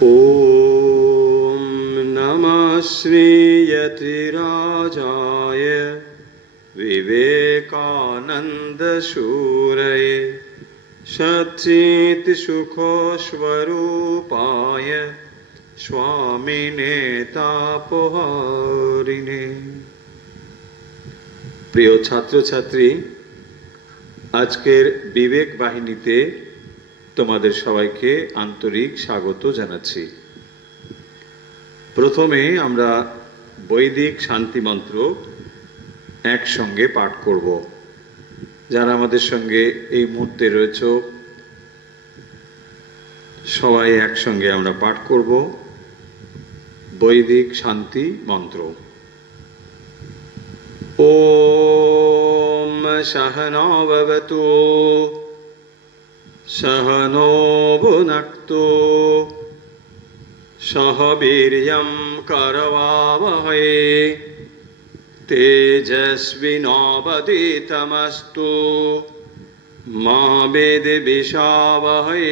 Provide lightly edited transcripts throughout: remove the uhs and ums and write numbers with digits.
ॐ नमः श्रीयतिराजाय विवेकानन्दशूरये सच्चित्सुखस्वरूपाय स्वामिने तापहारिणे। প্রিয় ছাত্রছাত্রী, আজকের বিবেক বাহিনীতে তোমাদের সবাইকে আন্তরিক স্বাগত জানাচ্ছি। প্রথমে আমরা বৈদিক শান্তি মন্ত্র একসঙ্গে পাঠ করব। যারা আমাদের সঙ্গে এই মুহূর্তে রয়েছে সবাই একসঙ্গে আমরা পাঠ করব বৈদিক শান্তি মন্ত্র। ওম সহনা ভবতু सहनो भुनक्तु सह वीर्यं करवावहै तेजस्विनावधीतमस्तु मा विद्विषावहै।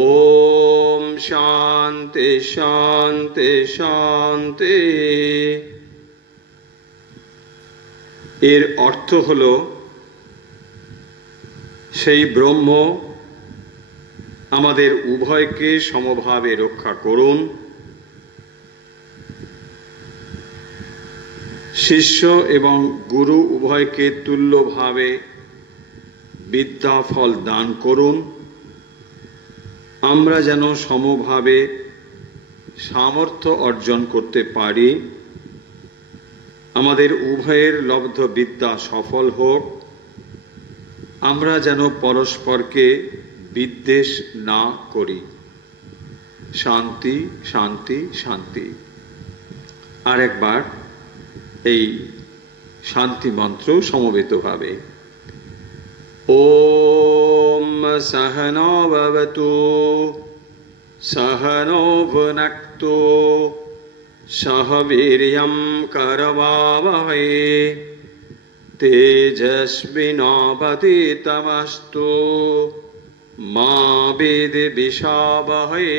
ओम शांति शांति शांति। এর অর্থ হলো সেই ব্রহ্ম আমাদের উভয়কে সমভাবে রক্ষা করুন। শিষ্য এবং গুরু উভয়কে তুল্যভাবে বিদ্যা ফল দান করুন। আমরা যেন সমভাবে সামর্থ্য অর্জন করতে পারি। আমাদের উভয়ের লব্ধ বিদ্যা সফল হোক। আমরা যেন পরস্পরকে বিদ্বেষ না করি। শান্তি শান্তি শান্তি। আরেকবার এই শান্তি মন্ত্র সমবেতভাবে। ওম সহনা ভবতু সহনো ভুনক্তু সহ বীর্যং করবাবহৈ तेजस्विनावधीतमस्तु मा विद्विषावहै।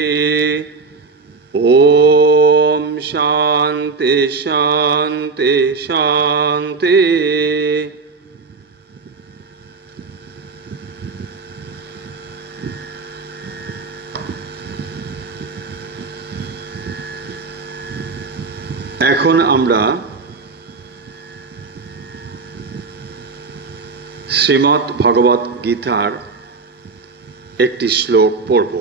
ओम शांति शांति शांति। এখন আমরা শ্রীমদ্ ভগবত গীতার একটি শ্লোক পড়ব।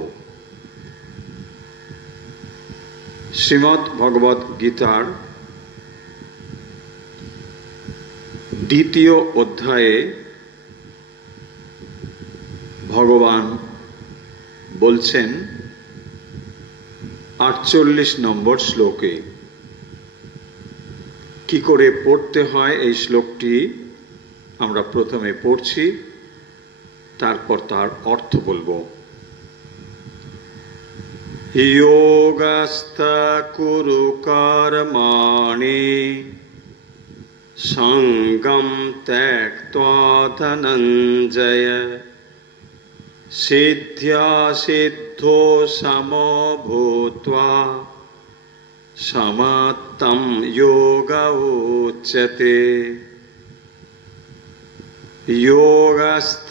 শ্রীমদ্ ভগবত গীতার দ্বিতীয় অধ্যায়ে ভগবান বলছেন ৪৮ নম্বর শ্লোকে। কি করে পড়তে হয় এই শ্লোকটি আমরা প্রথমে পড়ছি, তারপর তার অর্থ বলবো। যোগস্থ কুরু কর্মাণি সঙ্গম ত্যক্ত্বা ধনঞ্জয় সিদ্ধ্যা সিদ্ধো সমভূত্বা সমত্তম যোগ উচ্যতে। योगस्थ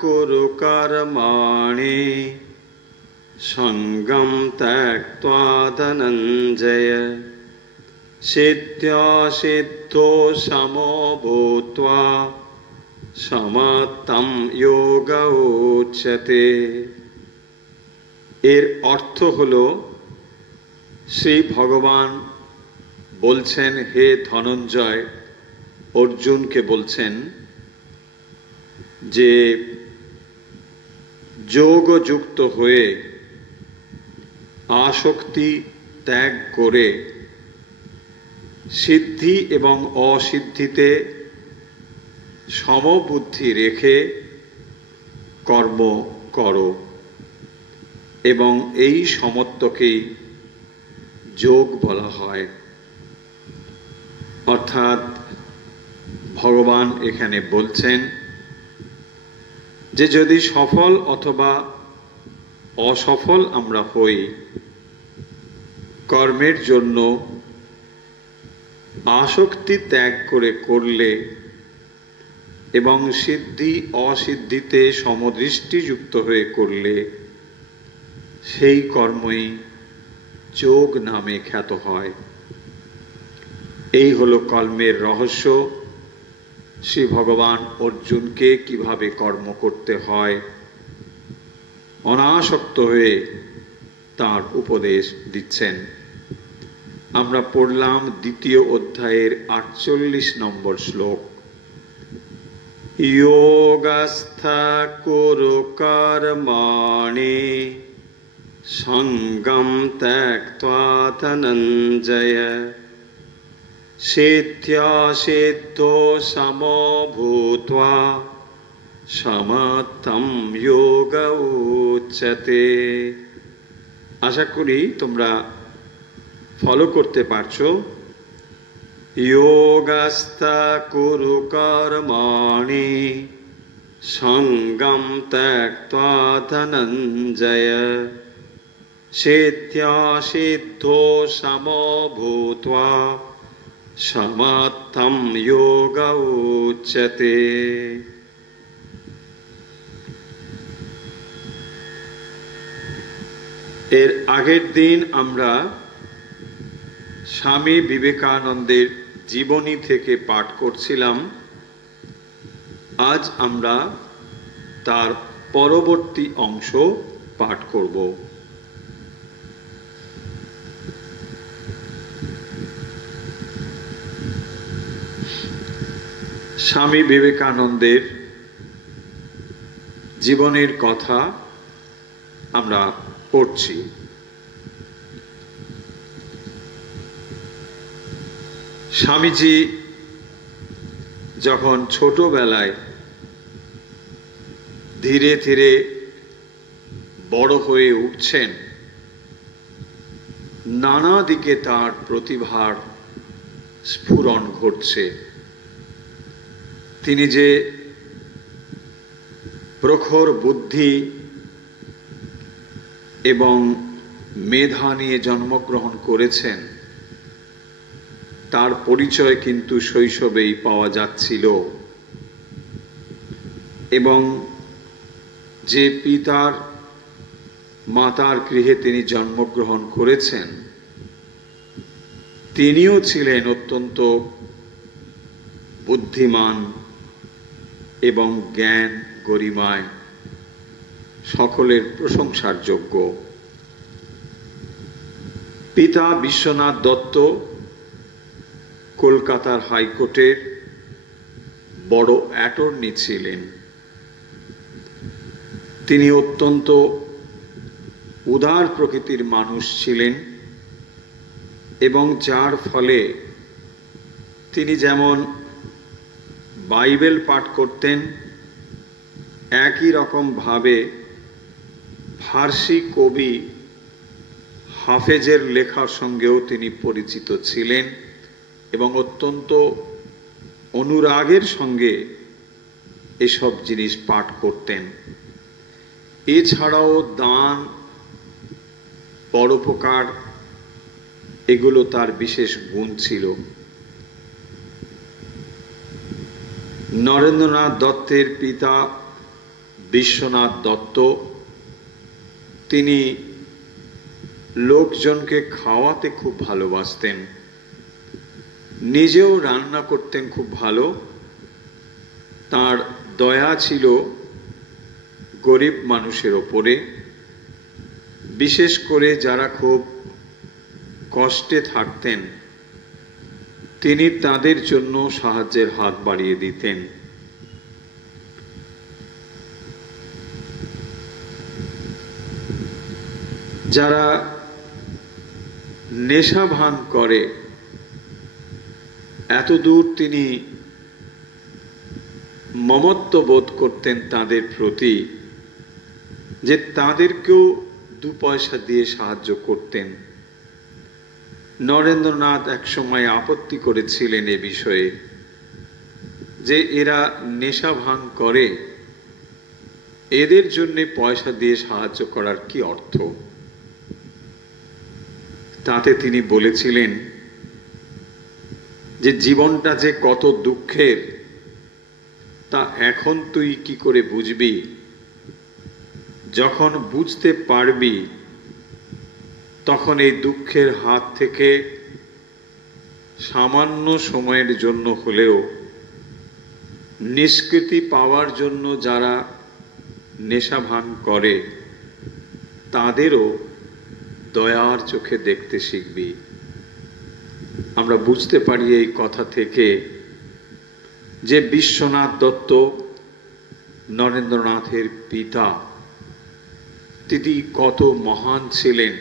कुरु कर्माणि संगं त्यक्त्वा धनञ्जय सिद्ध्या सिद्धो समो भूत्वा समत्तं योग उच्यते। এর অর্থ হলো, শ্রী ভগবান বলছেন, হে ধনঞ্জয়, অর্জুনকে বলছেন যে যোগযুক্ত হয়ে আসক্তি ত্যাগ করে সিদ্ধি এবং অসিদ্ধিতে সমবুদ্ধি রেখে কর্ম করো এবং এই সমত্বকেই যোগ বলা হয়। অর্থাৎ ভগবান এখানে বলছেন যে যদি সফল অথবা অসফল আমরা হই, কর্মের জন্য আসক্তি ত্যাগ করে করলে এবং সিদ্ধি অসিদ্ধিতে সমদৃষ্টিযুক্ত হয়ে করলে সেই কর্মই যোগ নামে খ্যাত হয়। এই হলো কর্মের রহস্য। শ্রী ভগবান অর্জুনকে কিভাবে কর্ম করতে হয় অনাসক্ত হয়ে তার উপদেশ দিচ্ছেন। আমরা পড়লাম দ্বিতীয় অধ্যায়ের 48 নম্বর শ্লোক। যোগস্থা কুরু কর্মাণি সঙ্গম ত্যক্ত্বা ধনঞ্জয় সিদ্ধ্যাসিদ্ধো সমো ভূত্বা সমত্বম যোগ উচ্যতে। আশা করি তোমরা ফলো করতে পারছো। যোগস্থা কুরু কর্মাণি সঙ্গম ত্যক্ত্বা ধনঞ্জয় সিদ্ধ্যাসিদ্ধো সমো ভূত্বা সমত্বম যোগ উচ্যতে। এর আগের দিন আমরা স্বামী বিবেকানন্দের জীবনী থেকে পাঠ করছিলাম। আজ আমরা তার পরবর্তী অংশ পাঠ করব। স্বামী বিবেকানন্দের জীবনের কথা আমরা পড়ছি। স্বামীজি যখন ছোটবেলায় ধীরে ধীরে বড় হয়ে উঠছেন, নানা দিকে তার প্রতিভার স্ফুরণ ঘটছে। তিনি যে প্রখর বুদ্ধি এবং মেধা নিয়ে জন্মগ্রহণ করেছেন তার পরিচয় কিন্তু শৈশবেই পাওয়া যাচ্ছিল। এবং যে পিতার মাতার গৃহে তিনি জন্মগ্রহণ করেছেন তিনিও ছিলেন অত্যন্ত বুদ্ধিমান এবং জ্ঞান গরিমায় সকলের প্রশংসার যোগ্য। পিতা বিশ্বনাথ দত্ত কলকাতার হাইকোর্টের বড় অ্যাটর্নি ছিলেন। তিনি অত্যন্ত উদার প্রকৃতির মানুষ ছিলেন এবং যার ফলে তিনি যেমন বাইবেল পাঠ করতেন, একই রকম ভাবে ফার্সি কবি হাফেজের লেখার সঙ্গেও তিনি পরিচিত ছিলেন এবং অত্যন্ত অনুরাগের সঙ্গে এসব জিনিস পাঠ করতেন। এছাড়াও দান, পরোপকার এগুলো তার বিশেষ গুণ ছিল। নরেন্দ্রনাথ দত্তের পিতা বিশ্বনাথ দত্ত তিনি লোকজনকে খাওয়াতে খুব ভালোবাসতেন, নিজেও রান্না করতেন খুব ভালো। তার দয়া ছিল গরিব মানুষের ওপরে, বিশেষ করে যারা খুব কষ্টে থাকতেন তিনি তাদের জন্য সাহায্যের হাত বাড়িয়ে দিতেন। যারা নেশা ভান করে এতদূর তিনি মমত্ব বোধ করতেন তাদের প্রতি যে তাদেরকেও 2 পয়সা দিয়ে সাহায্য করতেন। নরেন্দ্রনাথ একসময় আপত্তি করেছিলেন এ বিষয়ে যে এরা নেশা ভান করে, এদের জন্য পয়সা দিয়ে সাহায্য করার কি অর্থ? তাতে তিনি বলেছিলেন যে জীবনটা যে কত দুঃখের তা এখন তুই কি করে বুঝবি? যখন বুঝতে পারবি তখন এই দুঃখের হাত থেকে সামান্য সময়ের জন্য হলেও নিষ্কৃতি পাওয়ার জন্য যারা নেশা ভান করে তাদেরও দয়ার চোখে দেখতে শিখবি। আমরা বুঝতে পারি এই কথা থেকে যে বিশ্বনাথ দত্ত নরেন্দ্রনাথের পিতা, তিনি কত মহান ছিলেন,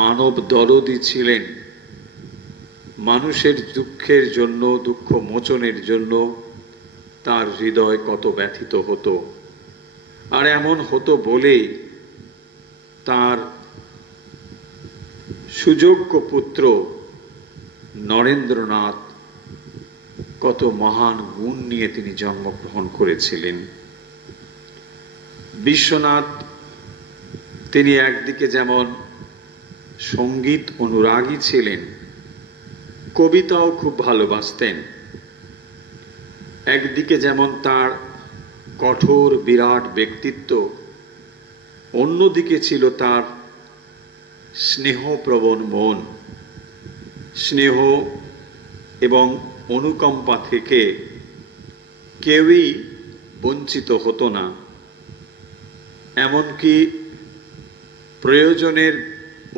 মানব দরদী ছিলেন। মানুষের দুঃখের জন্য, দুঃখ মোচনের জন্য তার হৃদয় কত ব্যথিত হতো। আর এমন হতো বলেই তার সুযোগ্য পুত্র নরেন্দ্রনাথ কত মহান গুণ নিয়ে তিনি জন্মগ্রহণ করেছিলেন। বিশ্বনাথ তিনি একদিকে যেমন সঙ্গীত অনুরাগী ছিলেন, কবিতাও খুব ভালোবাসতেন। একদিকে যেমন তার কঠোর বিরাট ব্যক্তিত্ব, অন্যদিকে ছিল তার স্নেহপ্রবণ মন। স্নেহ এবং অনুকম্পা থেকে কেউই বঞ্চিত হতো না। এমনকি প্রয়োজনের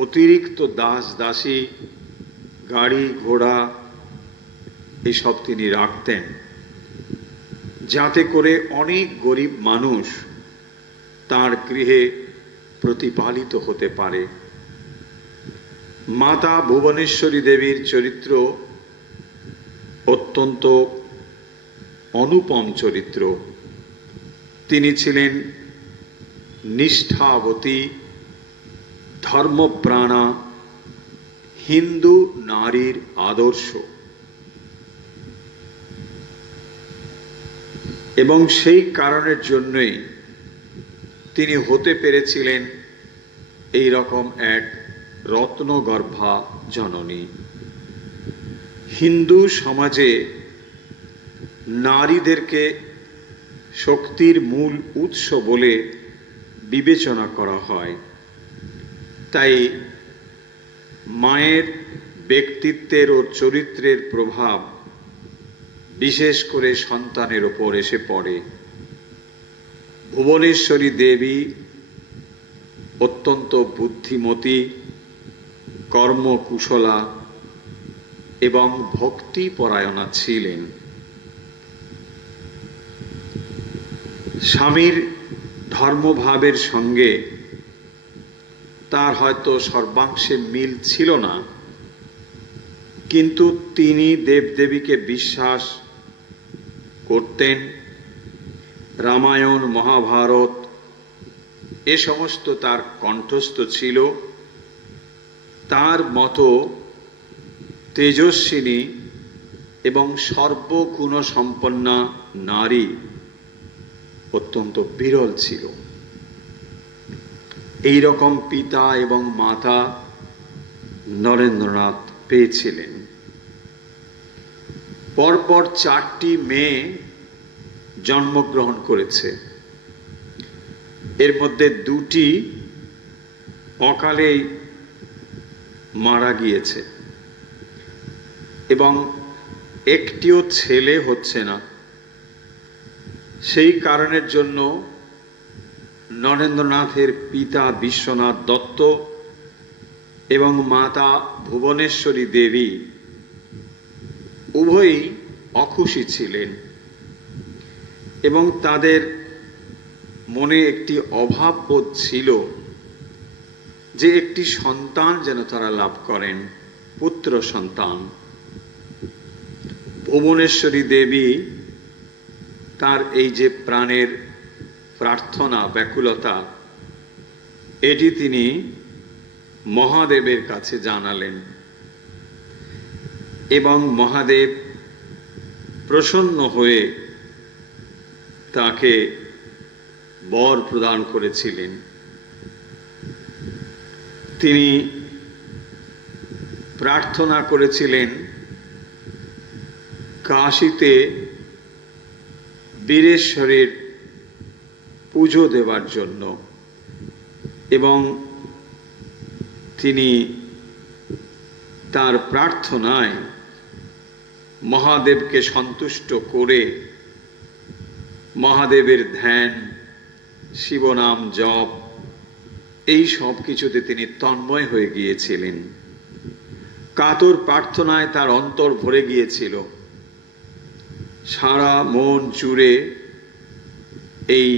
অতিরিক্ত দাস দাসী, গাড়ি ঘোড়া এসব তিনি রাখতেন, যাতে করে অনেক গরিব মানুষ তার গৃহে প্রতিপালিত হতে পারে। মাতা ভুবনেশ্বরী দেবীর চরিত্র অত্যন্ত অনুপম চরিত্র। তিনি ছিলেন নিষ্ঠাবতী, ধর্মপ্রাণা হিন্দু নারীর আদর্শ, এবং সেই কারণের জন্যই তিনি হতে পেরেছিলেন এই রকম এক রত্নগর্ভা জননী। হিন্দু সমাজে নারীদেরকে শক্তির মূল উৎস বলে বিবেচনা করা হয়। তাই মায়ের ব্যক্তিত্বের ও চরিত্রের প্রভাব বিশেষ করে সন্তানের ওপর এসে পড়ে। ভুবনেশ্বরী দেবী অত্যন্ত বুদ্ধিমতী, কর্মকুশলা এবং ভক্তিপরায়ণা ছিলেন। স্বামীর ধর্মভাবের সঙ্গে তার হয়তো সর্বাংশে মিল ছিল না, কিন্তু তিনি দেবদেবীকে বিশ্বাস করতেন। রামায়ণ, মহাভারত এ সমস্ত তার কণ্ঠস্থ ছিল। তার মতো তেজস্বিনী এবং সর্বগুণসম্পন্না নারী অত্যন্ত বিরল ছিল। এই রকম পিতা এবং মাতা নরেন্দ্রনাথ পেয়েছিলেন। পরপর 4টি মেয়ে জন্মগ্রহণ করেছে। এর মধ্যে 2টি অকালেই মারা গিয়েছে এবং একটিও ছেলে হচ্ছে না। সেই কারণের জন্য নরেন্দ্রনাথের পিতা বিশ্বনাথ দত্ত এবং মাতা ভুবনেশ্বরী দেবী উভয়ই অখুশি ছিলেন এবং তাদের মনে একটি অভাববোধ ছিল যে একটি সন্তান যেন তারা লাভ করেন, পুত্র সন্তান। ভুবনেশ্বরী দেবী তার এই যে প্রাণের প্রার্থনা, ব্যাকুলতা, এটি তিনি মহাদেবের কাছে জানালেন এবং মহাদেব প্রসন্ন হয়ে তাকে বর প্রদান করেছিলেন। তিনি প্রার্থনা করেছিলেন কাশীতে বীরেশ্বরের পুজো দেওয়ার জন্য, এবং তিনি তার প্রার্থনায় মহাদেবকে সন্তুষ্ট করে মহাদেবের ধ্যান, শিবনাম জপ, এই সব কিছুতে তিনি তন্ময় হয়ে গিয়েছিলেন। কাতর প্রার্থনায় তার অন্তর ভরে গিয়েছিল। সারা মন জুড়ে এই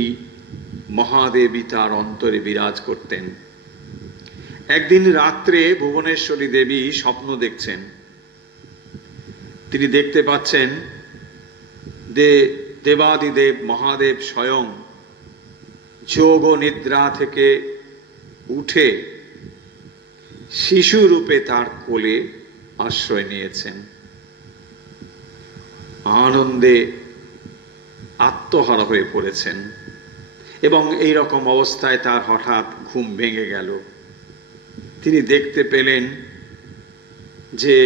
মহাদেবী তার অন্তরে বিরাজ করতেন। একদিন রাত্রে ভুবনেশ্বরী দেবী স্বপ্ন দেখছেন। তিনি দেখতে পাচ্ছেন যে দেবাদিদেব মহাদেব স্বয়ং যোগ নিদ্রা থেকে উঠে শিশু রূপে তার কোলে আশ্রয় নিয়েছেন। আনন্দে আত্মহারা হয়ে পড়েছেন, এবং এই রকম অবস্থায় তার হঠাৎ ঘুম ভেঙে গেল। তিনি দেখতে পেলেন যে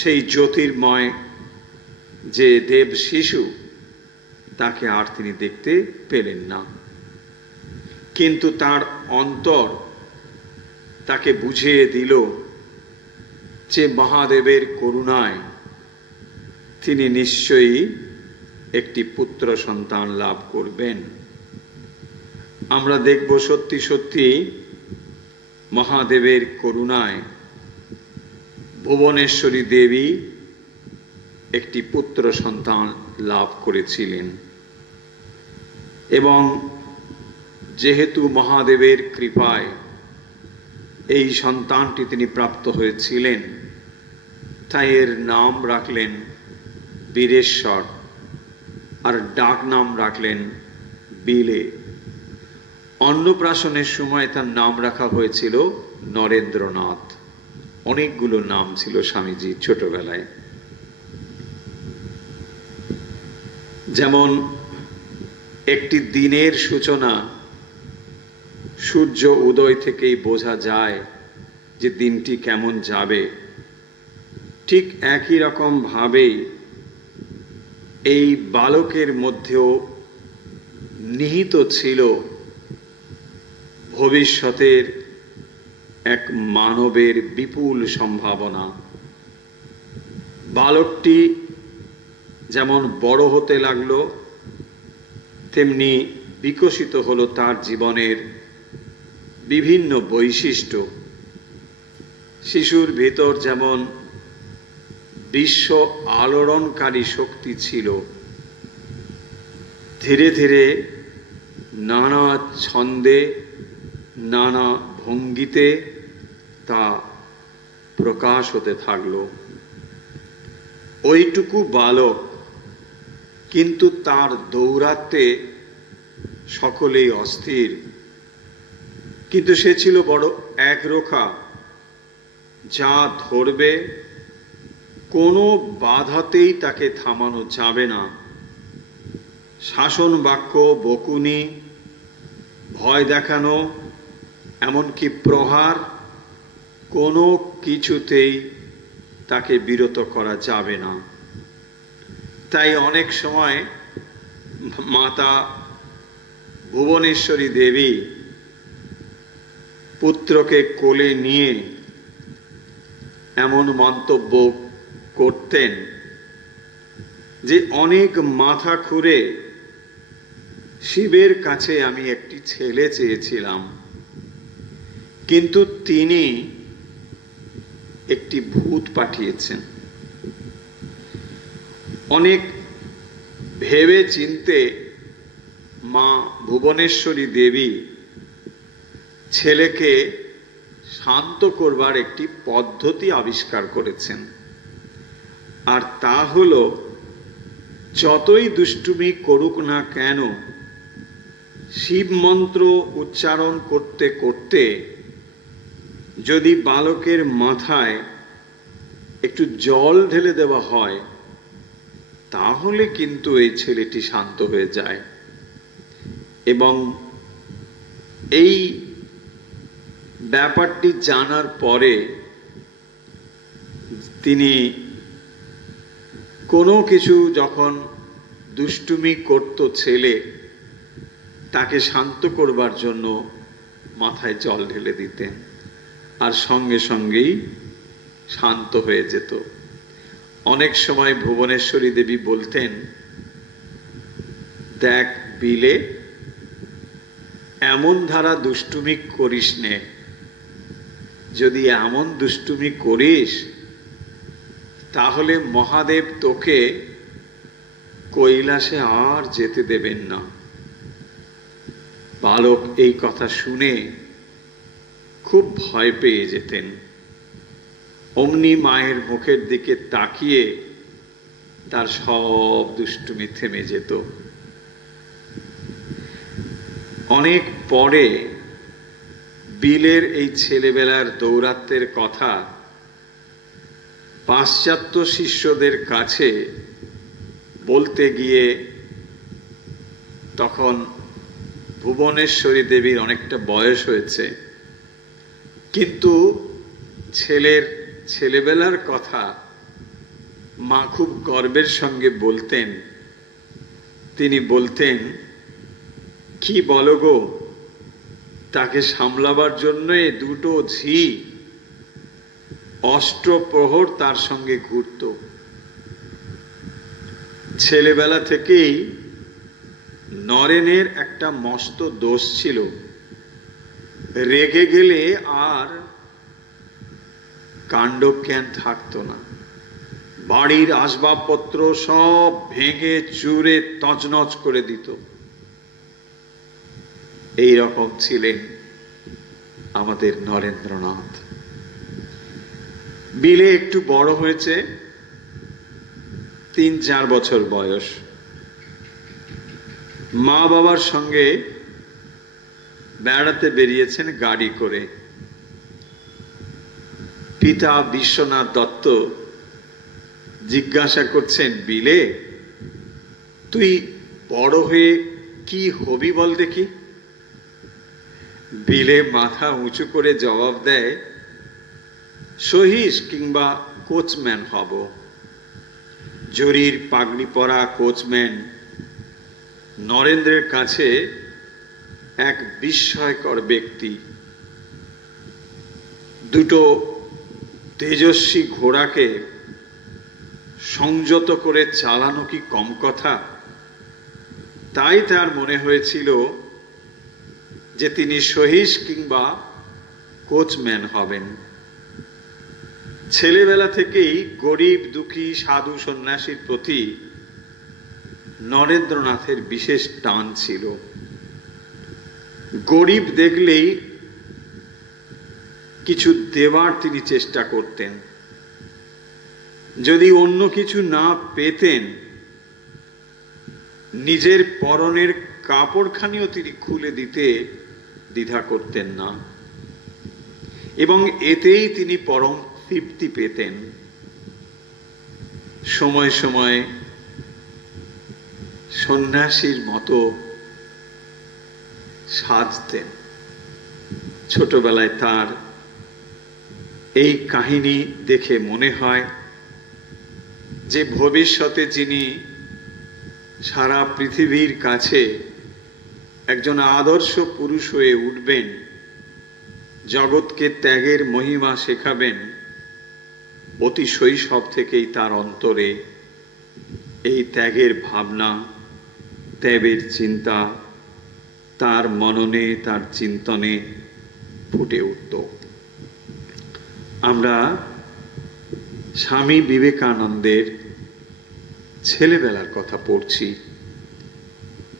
সেই জ্যোতির্ময় যে দেব শিশু, তাকে আর তিনি দেখতে পেলেন না। কিন্তু তার অন্তর তাকে বুঝিয়ে দিল যে মহাদেবের করুণায় তিনি নিশ্চয়ই একটি পুত্র সন্তান লাভ করবেন। আমরা দেখব সত্যি সত্যি মহাদেবের করুণায় ভুবনেশ্বরী দেবী একটি পুত্র সন্তান লাভ করেছিলেন, এবং যেহেতু মহাদেবের কৃপায় এই সন্তানটি তিনি প্রাপ্ত হয়েছিলেন, তাই এর নাম রাখলেন বীরেশ্বর, আর ডাক নাম রাখলেন বিলে। অন্নপ্রাশনের সময় তার নাম রাখা হয়েছিল নরেন্দ্রনাথ। অনেকগুলো নাম ছিল স্বামীজির ছোটবেলায়। যেমন একটি দিনের সূচনা সূর্য উদয় থেকেই বোঝা যায় যে দিনটি কেমন যাবে, ঠিক একই রকম ভাবেই এই বালকের মধ্যেও নিহিত ছিল ভবিষ্যতের এক মানবের বিপুল সম্ভাবনা। বালকটি যেমন বড় হতে লাগলো, তেমনি বিকশিত হলো তার জীবনের বিভিন্ন বৈশিষ্ট্য। শিশুর ভিতর যেমন বিশ্ব আলোড়নকারী শক্তি ছিল, ধীরে ধীরে নানা ছন্দে, নানা ভঙ্গিতে তা প্রকাশ হতে থাকলো। ওইটুকু বালক, কিন্তু তার দৌরাত্মে সকলেই অস্থির। কিন্তু সে ছিল বড় একরোখা, যা ধরবে কোনো বাধাতেই তাকে থামানো যাবে না। শাসন বাক্য, বকুনি, ভয় দেখানো, এমনকি প্রহার, কোনো কিছুতেই তাকে বিরত করা যাবে না। তাই অনেক সময় মাতা ভুবনেশ্বরী দেবী পুত্রকে কোলে নিয়ে এমন মন্তব্য করতেন যে অনেক মাথা খুঁড়ে শিবের কাছে আমি একটি ছেলে চেয়েছিলাম, কিন্তু তিনি একটি ভূত পাঠিয়েছেন। অনেক ভেবে চিন্তে মা ভুবনেশ্বরী দেবী ছেলেকে শান্ত করবার একটি পদ্ধতি আবিষ্কার করেছেন, আর তা হলো যতই দুষ্টুমি করুক না কেন, শিব মন্ত্র উচ্চারণ করতে করতে যদি বালকের মাথায় একটু জল ঢেলে দেওয়া হয়, তাহলে কিন্তু এই ছেলেটি শান্ত হয়ে যায়। এবং এই ব্যাপারটি জানার পরে তিনি কোনো কিছু যখন দুষ্টুমি করত ছেলে, তাকে শান্ত করবার জন্য মাথায় জল ঢেলে দিতেন, আর সঙ্গে সঙ্গেই শান্ত হয়ে যেত। অনেক সময় ভুবনেশ্বরী দেবী বলতেন, দেখ বিলে, এমন ধারা দুষ্টুমি করিস নে, যদি এমন দুষ্টুমি করিস তাহলে মহাদেব তোকে কৈলাসে আর যেতে দেবেন না। বালক এই কথা শুনে খুব ভয় পেয়ে যেতেন। অমনি মায়ের মুখের দিকে তাকিয়ে তার সব দুষ্টুমি থেমে যেত। অনেক পরে বিলের এই ছেলেবেলার দৌরাত্ম্যের কথা পাশ্চাত্য শিষ্যদের কাছে বলতে গিয়ে তখন ভুবনেশ্বরী দেবীর অনেকটা বয়স হয়েছে, কিন্তু ছেলেবেলার কথা মা খুব গর্বের সঙ্গে বলতেন। তিনি বলতেন, কি বলো গো, তাকে সামলাবার জন্য দুটো ঝি অষ্টপ্রহর তার সঙ্গে ঘুরত। ছেলেবেলা থেকেই নরেনের একটা মস্ত দোষ ছিল, রেগে গেলে আর কাণ্ডজ্ঞান থাকতো না। বাড়ির আসবাবপত্র সব ভেঙে চুরে তছনছ করে দিত। এই রকম ছিলেন আমাদের নরেন্দ্রনাথ। বিলে একটু বড় হয়েছে, 3-4 বছর বয়স। মা বাবার সঙ্গে বেড়াতে বেরিয়েছেন গাড়ি করে। পিতা বিশ্বনাথ দত্ত জিজ্ঞাসা করছেন, বিলে, তুই বড় হয়ে কি হবি বল দেখি? বিলে মাথা উঁচু করে জবাব দেয়, সহিস কিংবা কোচম্যান হব। জরির পাগড়ি পরা কোচম্যান নরেন্দ্রের কাছে এক বিস্ময়কর ব্যক্তি। দুটো তেজস্বী ঘোড়াকে সংযত করে চালানো কি কম কথা? তাই তার মনে হয়েছিল যে তিনি সহিস কিংবা কোচম্যান হবেন। ছেলেবেলা থেকেই গরিব দুঃখী সাধু সন্ন্যাসীর প্রতি নরেন্দ্রনাথের বিশেষ টান ছিল। গরিব দেখলেই কিছু দেওয়ার তিনি চেষ্টা করতেন। যদি অন্য কিছু না পেতেন, নিজের পরনের কাপড়খানিও তিনি খুলে দিতে দ্বিধা করতেন না, এবং এতেই তিনি পরম তৃপ্তি পেতেন। সময় সময় সন্ন্যাসীর মতো সাজতেন। ছোটবেলায় তার এই কাহিনী দেখে মনে হয় যে ভবিষ্যতে যিনি সারা পৃথিবীর কাছে একজন আদর্শ পুরুষ হয়ে উঠবেন, জগৎকে ত্যাগের মহিমা শেখাবেন, অতি শৈশব থেকেই তার অন্তরে এই ত্যাগের ভাবনা, ত্যাগের চিন্তা তার মননে, তার চিন্তনে ফুটে উঠত। আমরা স্বামী বিবেকানন্দের ছেলেবেলার কথা পড়ছি।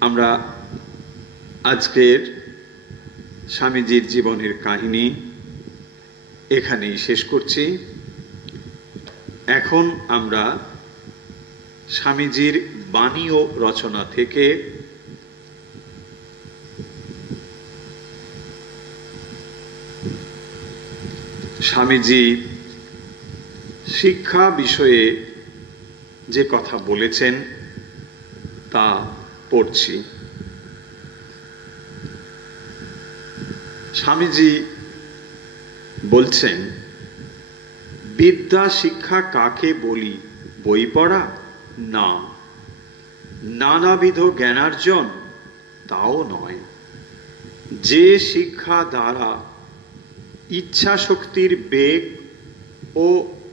আমরা আজকের স্বামীজির জীবনের কাহিনী এখানেই শেষ করছি। এখন আমরা স্বামীজির বাণী ও রচনা থেকে স্বামীজি শিক্ষা বিষয়ে যে কথা বলেছেন তা পড়ছি। স্বামীজি বলছেন, বিদ্যা শিক্ষা কাকে বলি? বই পড়া? না। নানাবিধ জ্ঞানার্জন? তাও নয়। যে শিক্ষা দ্বারা ইচ্ছা শক্তির বেগ ও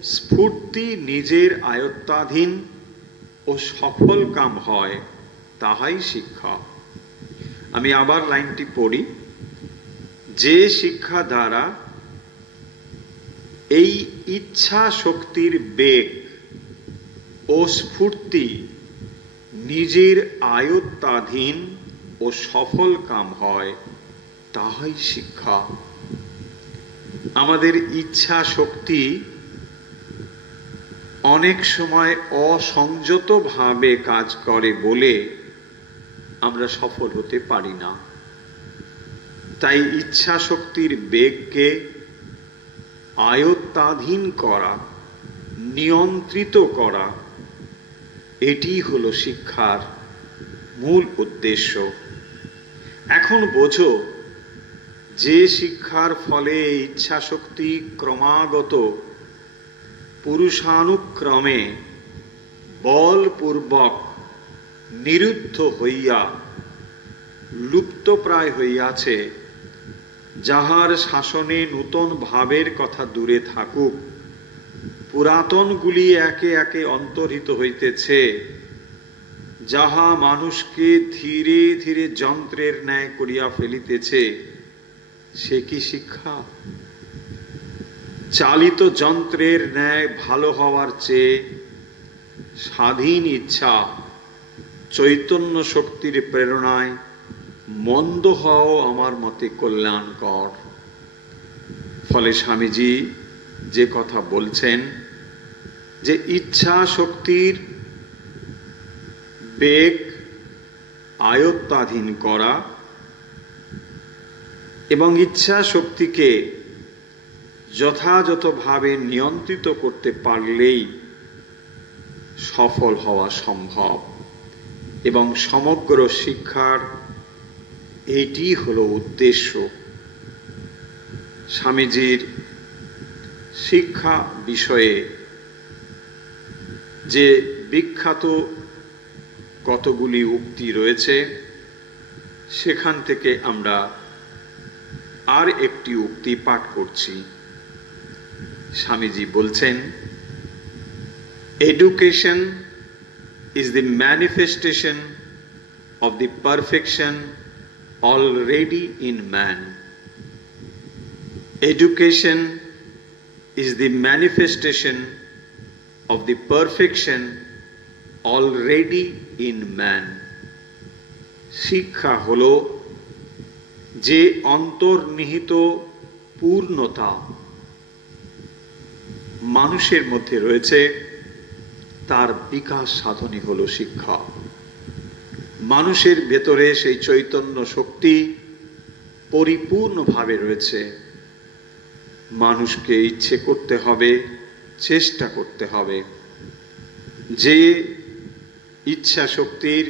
স্ফূর্তি নিজের আয়ত্তাধীন ও সফল কাম হয়, তাহাই শিক্ষা। আমি আবার লাইনটি পড়ি। যে শিক্ষা দ্বারা এই ইচ্ছা শক্তির বেগ ও স্ফূর্তি নিজের আয়ত্তাধীন ও সফল কাম হয়, তাহাই শিক্ষা। আমাদের ইচ্ছা শক্তি অনেক সময় অসংযতভাবে কাজ করে বলে আমরা সফল হতে পারি না। তাই ইচ্ছা শক্তির বেগকে আয়ত্তাধীন করা, নিয়ন্ত্রিত করা, এটি হলো শিক্ষার মূল উদ্দেশ্য। এখন বোঝো, যে শিক্ষার ফলে ইচ্ছা শক্তি ক্রমাগত পুরুষানুক্রমে বলপূর্বক নিরুদ্ধ হইয়া লুপ্তপ্রায় হইয়াছে, যাহার শাসনে নূতন ভাবের কথা দূরে থাকুক, পুরাতনগুলি একে একে অন্তর্হিত হইতেছে, যাহা মানুষকে ধীরে ধীরে যন্ত্রের ন্যায় করিয়া ফেলিতেছে, সে কি শিক্ষা? চালিত যন্ত্রের ন্যায় ভালো হওয়ার চেয়ে স্বাধীন ইচ্ছা, চৈতন্য শক্তির প্রেরণায় মন্দ হওয়া আমার মতে কল্যাণকর। ফলে স্বামীজি যে কথা বলছেন, যে ইচ্ছা শক্তির বেগ আয়ত্তাধীন করা এবং ইচ্ছা শক্তিকে যথাযথভাবে নিয়ন্ত্রিত করতে পারলেই সফল হওয়া সম্ভব, এবং সমগ্র শিক্ষার এটি হলো উদ্দেশ্য। স্বামীজির শিক্ষা বিষয়ে যে বিখ্যাত কতগুলি উক্তি রয়েছে, সেখান থেকে আমরা আর একটি উক্তি পাঠ করছি। স্বামীজি বলছেন, education is the manifestation of the perfection already in man. Education is the manifestation of the perfection already in man. শিক্ষা হলো যে অন্তর্নিহিত পূর্ণতা মানুষের মধ্যে রয়েছে, তার বিকাশ সাধনই হলো শিক্ষা। মানুষের ভেতরে সেই চৈতন্য শক্তি পরিপূর্ণভাবে রয়েছে। মানুষকে ইচ্ছে করতে হবে, চেষ্টা করতে হবে। যে ইচ্ছা শক্তির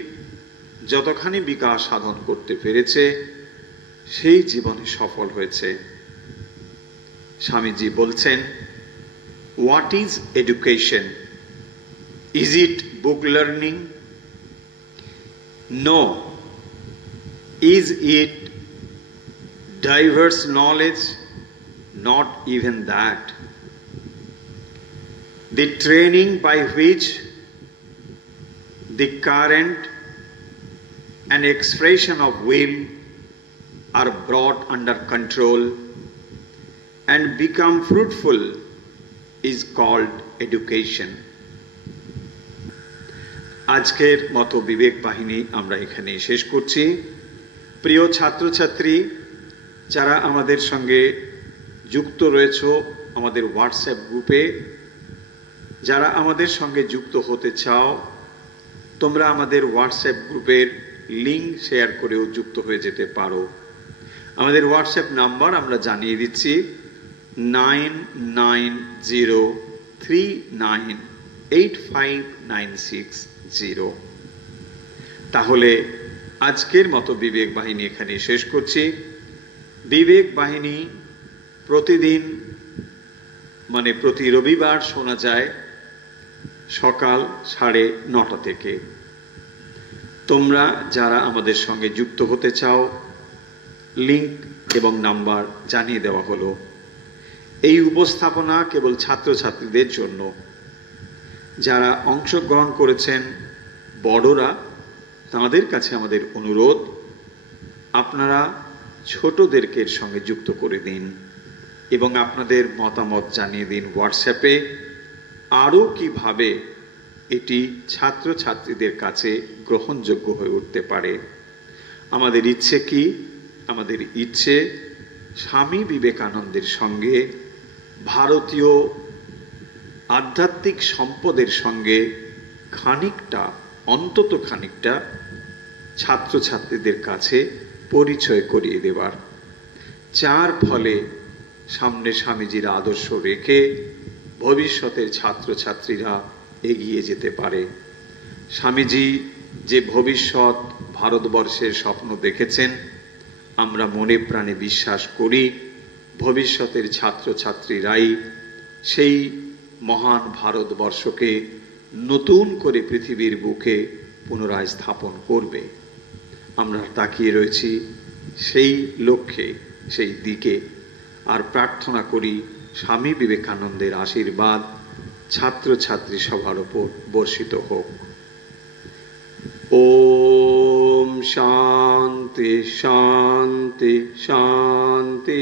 যতখানি বিকাশ সাধন করতে পেরেছে, সেই জীবনে সফল হয়েছে। স্বামীজি বলছেন, what is education? Is it book learning? No. Is it diverse knowledge? Not even that. The training by which the current and expression of will are brought under control and become fruitful is called education. আজকের মতো বিবেক বাহিনী আমরা এখানে শেষ করছি। প্রিয় ছাত্রছাত্রী, যারা আমাদের সঙ্গে যুক্ত রয়েছে আমাদের হোয়াটসঅ্যাপ গ্রুপে, যারা আমাদের সঙ্গে যুক্ত হতে চাও, তোমরা আমাদের হোয়াটসঅ্যাপ গ্রুপের লিঙ্ক শেয়ার করেও যুক্ত হয়ে যেতে পারো। আমাদের হোয়াটসঅ্যাপ নাম্বার আমরা জানিয়ে দিচ্ছি, 9903985960। তাহলে আজকের মতো বিবেক বাহিনী এখানে শেষ করছি। বিবেক বাহিনী প্রতিদিন প্রতি রবিবার শোনা যায় সকাল 9:30 থেকে। তোমরা যারা আমাদের সঙ্গে যুক্ত হতে চাও, লিংক এবং নাম্বার জানিয়ে দেওয়া হলো। এই উপস্থাপনা কেবল ছাত্রছাত্রীদের জন্য। যারা অংশগ্রহণ করেছেন বড়রা, তাদের কাছে আমাদের অনুরোধ, আপনারা ছোটদেরকে এর সঙ্গে যুক্ত করে দিন এবং আপনাদের মতামত জানিয়ে দিন হোয়াটসঅ্যাপে। আরও কিভাবে এটি ছাত্রছাত্রীদের কাছে গ্রহণযোগ্য হয়ে উঠতে পারে। আমাদের ইচ্ছে কি? আমাদের ইচ্ছে স্বামী বিবেকানন্দের সঙ্গে ভারতীয় আধ্যাত্মিক সম্পদের সঙ্গে খানিকটা, অন্তত খানিকটা ছাত্রছাত্রীদের কাছে পরিচয় করিয়ে দেবার, যার ফলে সামনে স্বামীজির আদর্শ রেখে ভবিষ্যতের ছাত্রছাত্রীরা এগিয়ে যেতে পারে। স্বামীজি যে ভবিষ্যৎ ভারতবর্ষের স্বপ্ন দেখেছেন, আমরা মনে প্রাণে বিশ্বাস করি ভবিষ্যতের ছাত্রছাত্রীরাই সেই মহান ভারতবর্ষকে নতুন করে পৃথিবীর বুকে পুনরায় স্থাপন করবে। আমরা তাকিয়ে রয়েছি সেই লক্ষ্যে, সেই দিকে। আর প্রার্থনা করি স্বামী বিবেকানন্দের আশীর্বাদ ছাত্রছাত্রী সবার উপর বর্ষিত হোক। ওম শান্তি শান্তি শান্তি।